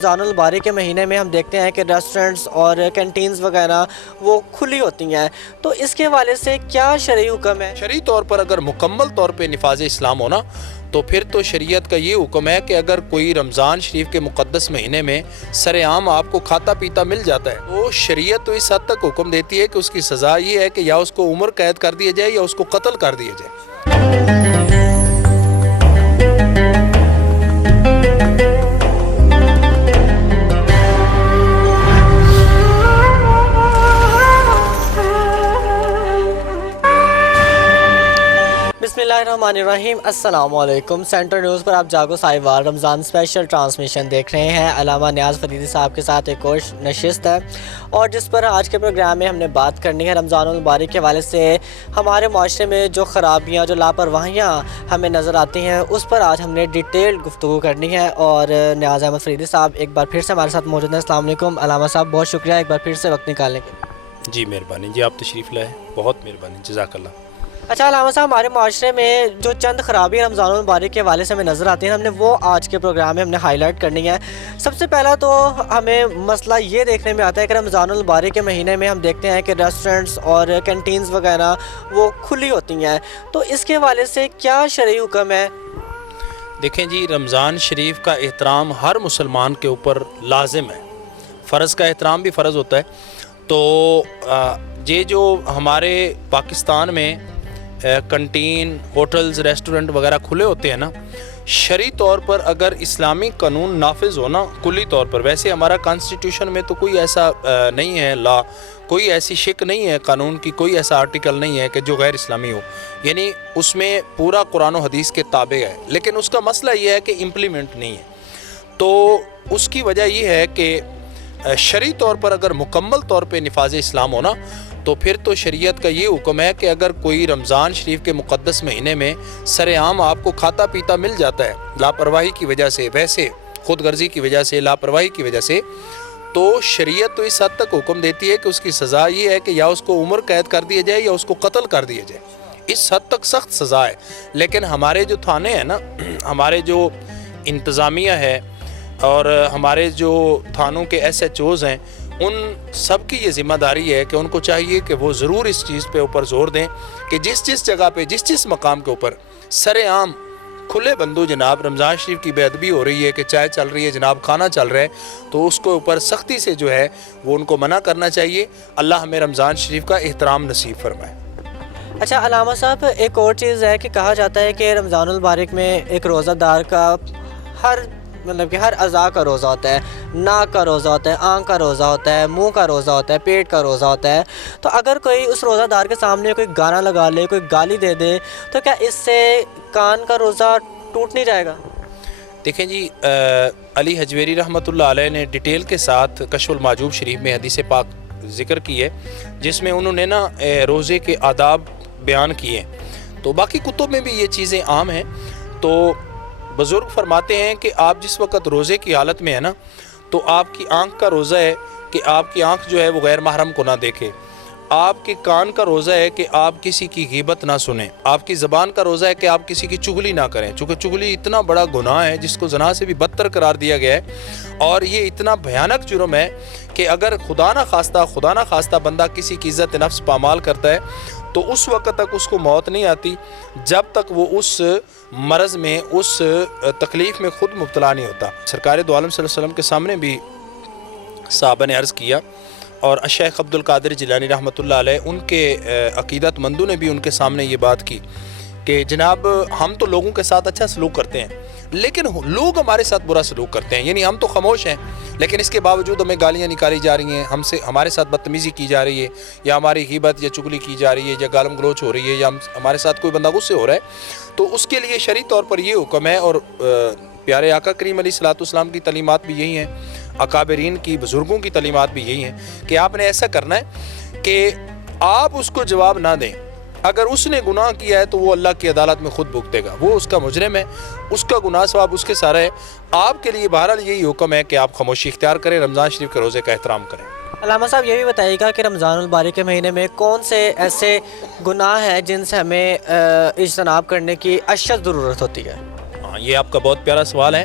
رمضان الباری کے مہینے میں ہم دیکھتے ہیں کہ ریسٹورنٹس اور کینٹینز وغیرہ وہ کھلی ہوتی ہیں، تو اس کے حوالے سے کیا شرعی حکم ہے؟ شرعی طور پر اگر مکمل طور پہ نفاذ اسلام ہونا تو پھر تو شریعت کا یہ حکم ہے کہ اگر کوئی رمضان شریف کے مقدس مہینے میں سر عام آپ کو کھاتا پیتا مل جاتا ہے تو شریعت تو اس حد تک حکم دیتی ہے کہ اس کی سزا یہ ہے کہ یا اس کو عمر قید کر دیا جائے یا اس کو قتل کر دیا جائے۔ بسم اللہ الرحمن الرحیم، السلام علیکم۔ سینٹر نیوز پر آپ جاگو سائیوال رمضان اسپیشل ٹرانسمیشن دیکھ رہے ہیں۔ علامہ نیاز فریدی صاحب کے ساتھ ایک اور نشست ہے اور جس پر آج کے پروگرام میں ہم نے بات کرنی ہے رمضان المبارک کے حوالے سے ہمارے معاشرے میں جو خرابیاں، جو لاپرواہیاں ہمیں نظر آتی ہیں اس پر آج ہم نے ڈیٹیل گفتگو کرنی ہے۔ اور نیاز احمد فریدی صاحب ایک بار پھر سے ہمارے ساتھ موجود ہیں۔ السلام علیکم علامہ صاحب، بہت شکریہ ایک بار پھر سے وقت نکالنے کے۔ جی مہربانی، جی آپ تشریف لائے، بہت مہربانی، جزاک اللہ۔ اچھا علامہ صاحب، ہمارے معاشرے میں جو چند خرابی رمضان المبارک کے حوالے سے ہمیں نظر آتی ہیں، ہم نے وہ آج کے پروگرام میں ہم نے ہائی لائٹ کرنی ہے۔ سب سے پہلا تو ہمیں مسئلہ یہ دیکھنے میں آتا ہے کہ رمضان المبارک کے مہینے میں ہم دیکھتے ہیں کہ ریسٹورنٹس اور کینٹینز وغیرہ وہ کھلی ہوتی ہیں، تو اس کے حوالے سے کیا شرعی حکم ہے؟ دیکھیں جی، رمضان شریف کا احترام ہر مسلمان کے اوپر لازم ہے، فرض کا احترام بھی فرض ہوتا ہے۔ تو یہ جو ہمارے پاکستان میں کنٹین، ہوٹلز، ریسٹورنٹ وغیرہ کھلے ہوتے ہیں نا، شرعی طور پر اگر اسلامی قانون نافذ ہونا کلی طور پر، ویسے ہمارا کانسٹیٹیوشن میں تو کوئی ایسا نہیں ہے لا، کوئی ایسی شک نہیں ہے قانون کی، کوئی ایسا آرٹیکل نہیں ہے کہ جو غیر اسلامی ہو، یعنی اس میں پورا قرآن و حدیث کے تابع ہے، لیکن اس کا مسئلہ یہ ہے کہ امپلیمنٹ نہیں ہے۔ تو اس کی وجہ یہ ہے کہ شرعی طور پر اگر مکمل طور پہ نفاذ اسلام ہونا تو پھر تو شریعت کا یہ حکم ہے کہ اگر کوئی رمضان شریف کے مقدس مہینے میں سر عام آپ کو کھاتا پیتا مل جاتا ہے لاپرواہی کی وجہ سے، ویسے خود غرضی کی وجہ سے، لاپرواہی کی وجہ سے، تو شریعت تو اس حد تک حکم دیتی ہے کہ اس کی سزا یہ ہے کہ یا اس کو عمر قید کر دیا جائے یا اس کو قتل کر دیا جائے۔ اس حد تک سخت سزا ہے۔ لیکن ہمارے جو تھانے ہیں نا، ہمارے جو انتظامیہ ہے اور ہمارے جو تھانوں کے ایس ایچ اوز ہیں، ان سب کی یہ ذمہ داری ہے کہ ان کو چاہیے کہ وہ ضرور اس چیز پہ اوپر زور دیں کہ جس جگہ پہ، جس مقام کے اوپر سر عام کھلے بندو جناب رمضان شریف کی بے ادبی ہو رہی ہے، کہ چائے چل رہی ہے جناب، کھانا چل رہا ہے، تو اس کو اوپر سختی سے جو ہے وہ ان کو منع کرنا چاہیے۔ اللہ ہمیں رمضان شریف کا احترام نصیب فرمائے۔ اچھا علامہ صاحب، ایک اور چیز ہے کہ کہا جاتا ہے کہ رمضان المبارک میں ایک روزہ دار کا ہر اعضاء کا روزہ ہوتا ہے، ناک کا روزہ ہوتا ہے، آنکھ کا روزہ ہوتا ہے، منہ کا روزہ ہوتا ہے، پیٹ کا روزہ ہوتا ہے۔ تو اگر کوئی اس روزہ دار کے سامنے کوئی گانا لگا لے، کوئی گالی دے دے، تو کیا اس سے کان کا روزہ ٹوٹ نہیں جائے گا؟ دیکھیں جی، علی حجویری رحمۃ اللہ علیہ نے ڈیٹیل کے ساتھ کشف المحجوب شریف میں حدیث پاک ذکر کی ہے، جس میں انہوں نے نا روزے کے آداب بیان کیے، تو باقی کتب میں بھی یہ چیزیں عام ہیں۔ تو بزرگ فرماتے ہیں کہ آپ جس وقت روزے کی حالت میں ہے نا، تو آپ کی آنکھ کا روزہ ہے کہ آپ کی آنکھ جو ہے وہ غیر محرم کو نہ دیکھے، آپ کے کان کا روزہ ہے کہ آپ کسی کی غیبت نہ سنیں، آپ کی زبان کا روزہ ہے کہ آپ کسی کی چغلی نہ کریں، چونکہ چغلی اتنا بڑا گناہ ہے جس کو زنا سے بھی بدتر قرار دیا گیا ہے، اور یہ اتنا بھیانک جرم ہے کہ اگر خدا نہ خواستہ بندہ کسی کی عزت نفس پامال کرتا ہے تو اس وقت تک اس کو موت نہیں آتی جب تک وہ اس مرض میں، اس تکلیف میں خود مبتلا نہیں ہوتا۔ سرکار دو عالم صلی اللہ علیہ وسلم کے سامنے بھی صحابہ نے عرض کیا، اور شیخ عبد القادر جیلانی رحمۃ اللہ علیہ، ان کے عقیدت مندوں نے بھی ان کے سامنے یہ بات کی کہ جناب ہم تو لوگوں کے ساتھ اچھا سلوک کرتے ہیں، لیکن لوگ ہمارے ساتھ برا سلوک کرتے ہیں، یعنی ہم تو خاموش ہیں لیکن اس کے باوجود ہمیں گالیاں نکالی جا رہی ہیں، ہمارے ساتھ بدتمیزی کی جا رہی ہے، یا ہماری غیبت یا چغلی کی جا رہی ہے، یا گالم گلوچ ہو رہی ہے، یا ہمارے ساتھ کوئی بندہ غصے ہو رہا ہے، تو اس کے لیے شرعی طور پر یہ حکم ہے، اور پیارے آقا کریم علیہ الصلوۃ والسلام کی تعلیمات بھی یہی ہیں، اکابرین کی، بزرگوں کی تعلیمات بھی یہی ہیں کہ آپ نے ایسا کرنا ہے کہ آپ اس کو جواب نہ دیں، اگر اس نے گناہ کیا ہے تو وہ اللہ کی عدالت میں خود بھگتے گا، وہ اس کا مجرم ہے، اس کا گناہ ثواب اس کے سارا ہے۔ آپ کے لیے بہرحال یہی حکم ہے کہ آپ خاموشی اختیار کریں، رمضان شریف کے روزے کا احترام کریں۔ علامہ صاحب یہ بھی بتائیے گا کہ رمضان المبارک کے مہینے میں کون سے ایسے گناہ ہیں جن سے ہمیں اجتناب کرنے کی اشد ضرورت ہوتی ہے؟ یہ آپ کا بہت پیارا سوال ہے۔